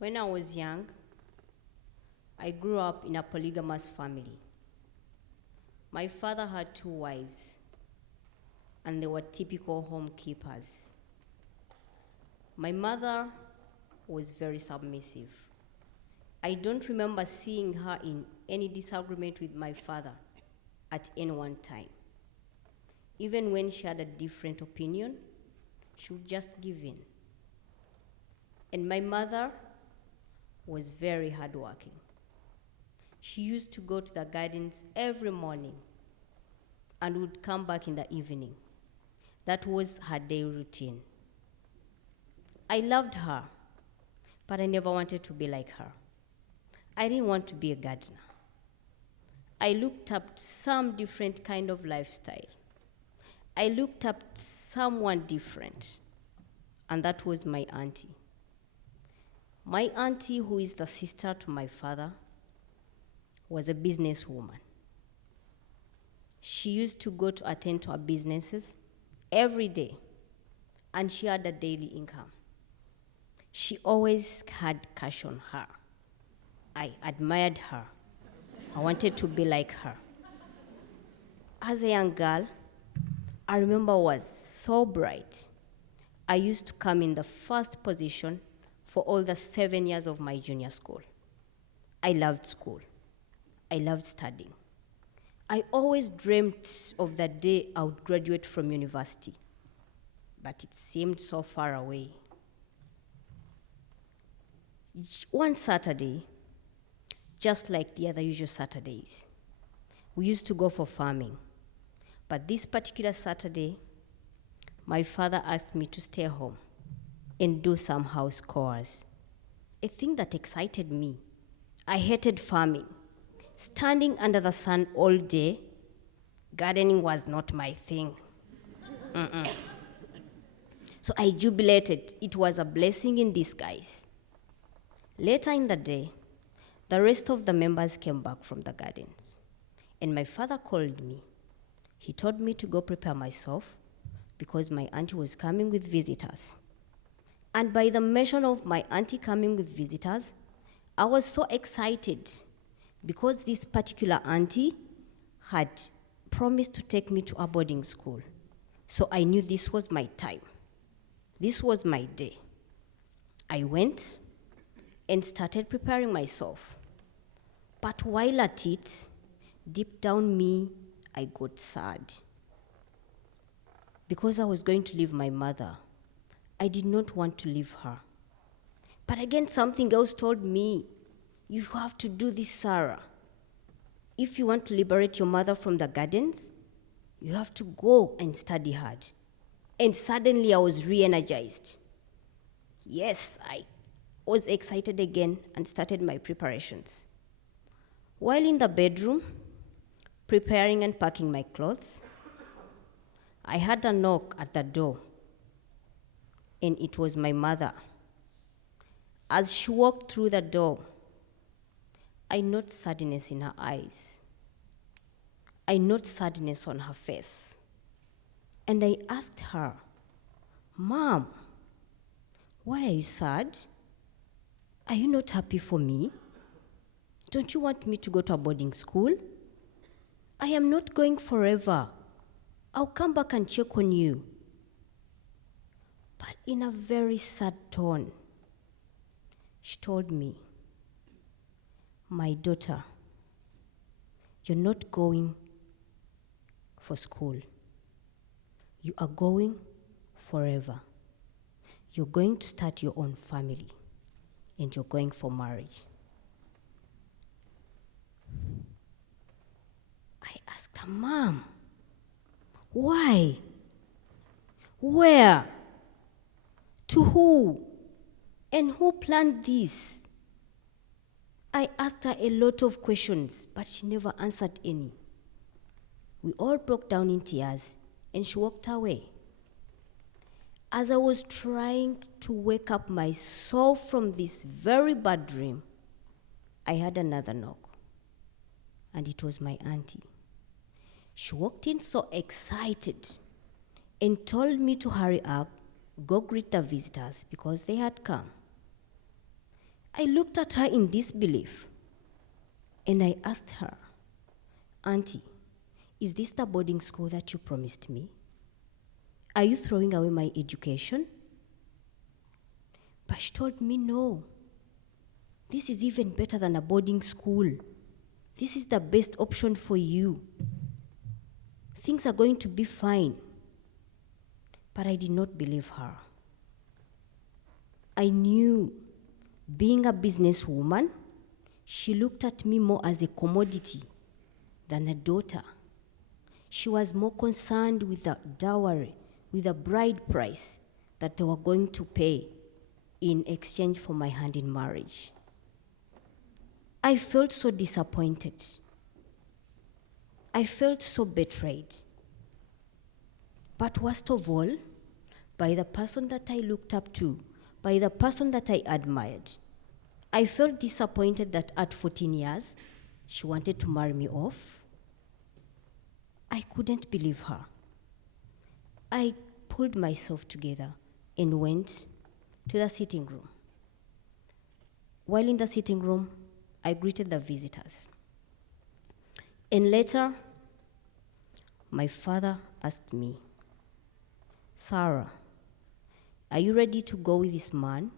When I was young, I grew up in a polygamous family. My father had 2 wives, and they were typical home keepers. My mother was very submissive. I don't remember seeing her in any disagreement with my father at any one time. Even when she had a different opinion, she would just give in. And my mother was very hardworking. She used to go to the gardens every morning and would come back in the evening. That was her daily routine. I loved her, but I never wanted to be like her. I didn't want to be a gardener. I looked up to some different kind of lifestyle. I looked up to someone different, and that was my auntie. My auntie, who is the sister to my father, was a businesswoman. She used to go to attend to her businesses every day, and she had a daily income. She always had cash on her. I admired her. I wanted to be like her. As a young girl, I remember I was so bright. I used to come in the first position for all the 7 years of my junior school. I loved school. I loved studying. I always dreamt of the day I would graduate from university, but it seemed so far away. One Saturday, just like the other usual Saturdays, we used to go for farming. But this particular Saturday, my father asked me to stay home and do some house chores, a thing that excited me. I hated farming. Standing under the sun all day, gardening was not my thing. So I jubilated. It was a blessing in disguise. Later in the day, the rest of the members came back from the gardens, and my father called me. He told me to go prepare myself because my auntie was coming with visitors. And by the mention of my auntie coming with visitors, I was so excited because this particular auntie had promised to take me to a boarding school. So I knew this was my time. This was my day. I went and started preparing myself. But while at it, deep down me, I got sad. Because I was going to leave my mother, I did not want to leave her. But again, something else told me, you have to do this, Sarah. If you want to liberate your mother from the gardens, you have to go and study hard. And suddenly I was re-energized. Yes, I was excited again and started my preparations. While in the bedroom, preparing and packing my clothes, I had a knock at the door, and it was my mother. As she walked through the door, I noticed sadness in her eyes. I noticed sadness on her face. And I asked her, "Mom, why are you sad? Are you not happy for me? Don't you want me to go to a boarding school? I am not going forever. I'll come back and check on you." But in a very sad tone, she told me, "My daughter, you're not going for school. You are going forever. You're going to start your own family, and you're going for marriage." I asked her, "Mom, why? Where? To who? And who planned this?" I asked her a lot of questions, but she never answered any. We all broke down in tears, and she walked away. As I was trying to wake up my soul from this very bad dream, I had another knock, and it was my auntie. She walked in so excited and told me to hurry up, go greet the visitors because they had come. I looked at her in disbelief and I asked her, "Auntie, is this the boarding school that you promised me? Are you throwing away my education?" But she told me, "No. This is even better than a boarding school. This is the best option for you. Things are going to be fine." But I did not believe her. I knew, being a businesswoman, she looked at me more as a commodity than a daughter. She was more concerned with the dowry, with the bride price that they were going to pay in exchange for my hand in marriage. I felt so disappointed. I felt so betrayed. But worst of all, by the person that I looked up to, by the person that I admired, I felt disappointed that at 14 years, she wanted to marry me off. I couldn't believe her. I pulled myself together and went to the sitting room. While in the sitting room, I greeted the visitors. And later, my father asked me, "Sarah, are you ready to go with this man?"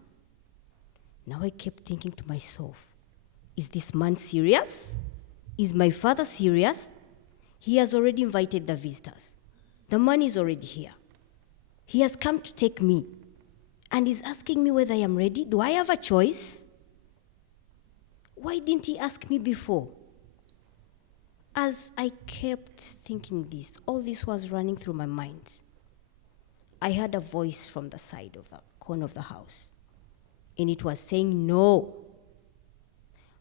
Now I kept thinking to myself, is this man serious? Is my father serious? He has already invited the visitors. The man is already here. He has come to take me and is asking me whether I am ready. Do I have a choice? Why didn't he ask me before? As I kept thinking this, all this was running through my mind. I heard a voice from the side of the corner of the house, and it was saying, "No,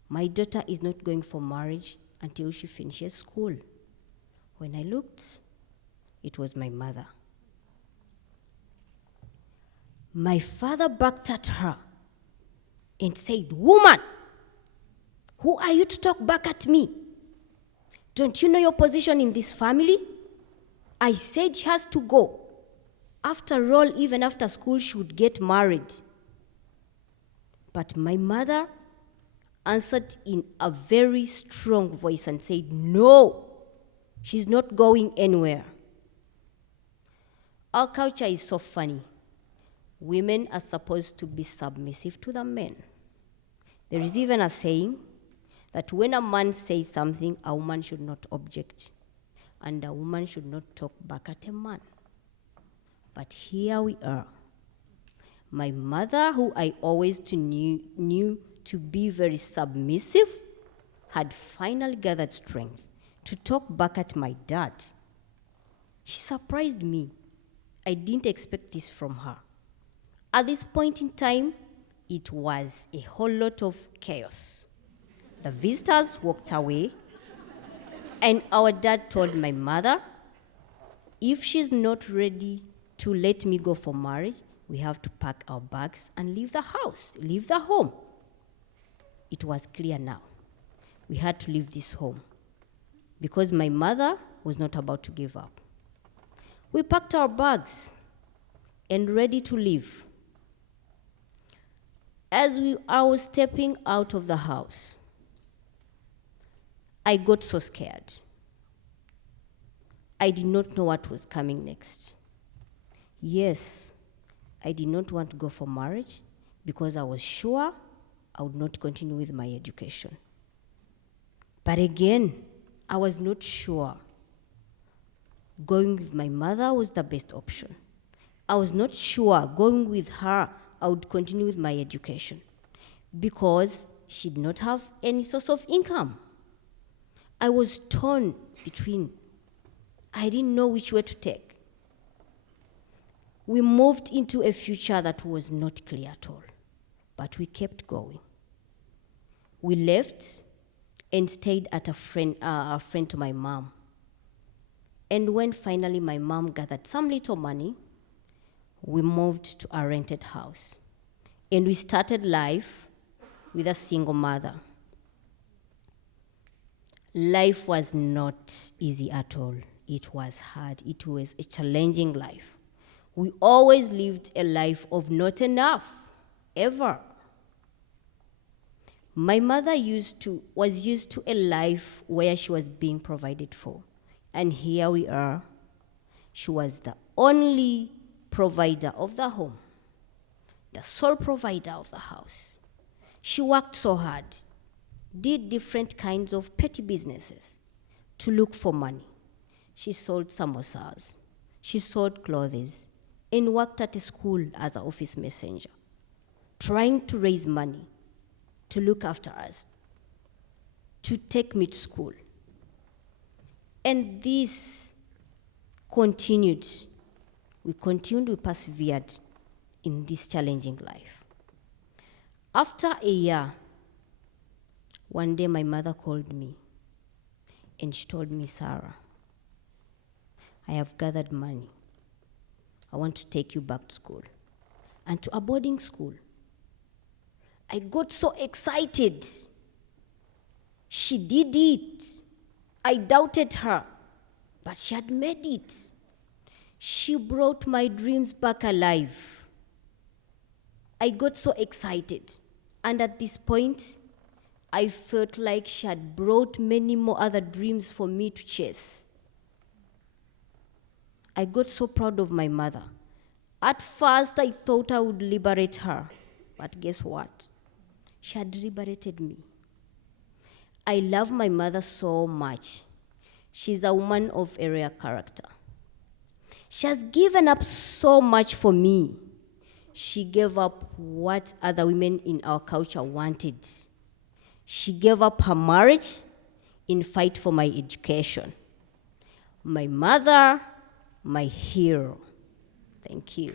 my daughter is not going for marriage until she finishes school." When I looked, it was my mother. My father barked at her and said, "Woman, who are you to talk back at me? Don't you know your position in this family? I said she has to go. After all, even after school, she would get married." But my mother answered in a very strong voice and said, "No, she's not going anywhere." Our culture is so funny. Women are supposed to be submissive to the men. There is even a saying that when a man says something, a woman should not object, and a woman should not talk back at a man. But here we are. My mother, who I always knew to be very submissive, had finally gathered strength to talk back at my dad. She surprised me. I didn't expect this from her. At this point in time, it was a whole lot of chaos. The visitors walked away, and our dad told my mother, if she's not ready to let me go for marriage, we have to pack our bags and leave the house, leave the home. It was clear now. We had to leave this home because my mother was not about to give up. We packed our bags and ready to leave. As I was stepping out of the house, I got so scared. I did not know what was coming next. Yes, I did not want to go for marriage because I was sure I would not continue with my education. But again, I was not sure going with my mother was the best option. I was not sure going with her I would continue with my education because she did not have any source of income. I was torn between. I didn't know which way to take. We moved into a future that was not clear at all, but we kept going. We left and stayed at a friend to my mom. And when finally my mom gathered some little money, we moved to a rented house. And we started life with a single mother. Life was not easy at all. It was hard. It was a challenging life. We always lived a life of not enough, ever. My mother was used to a life where she was being provided for. And here we are. She was the only provider of the home, the sole provider of the house. She worked so hard, did different kinds of petty businesses to look for money. She sold samosas, she sold clothes, and worked at a school as an office messenger, trying to raise money to look after us, to take me to school. And this continued. We persevered in this challenging life. After a year, one day my mother called me and she told me, Sarah, I have gathered money. I want to take you back to school and to a boarding school. I got so excited. She did it. I doubted her, but she had made it. She brought my dreams back alive. I got so excited. And at this point, I felt like she had brought many more other dreams for me to chase. I got so proud of my mother. At first, I thought I would liberate her. But guess what? She had liberated me. I love my mother so much. She's a woman of a rare character. She has given up so much for me. She gave up what other women in our culture wanted. She gave up her marriage in fight for my education. My mother, my hero. Thank you.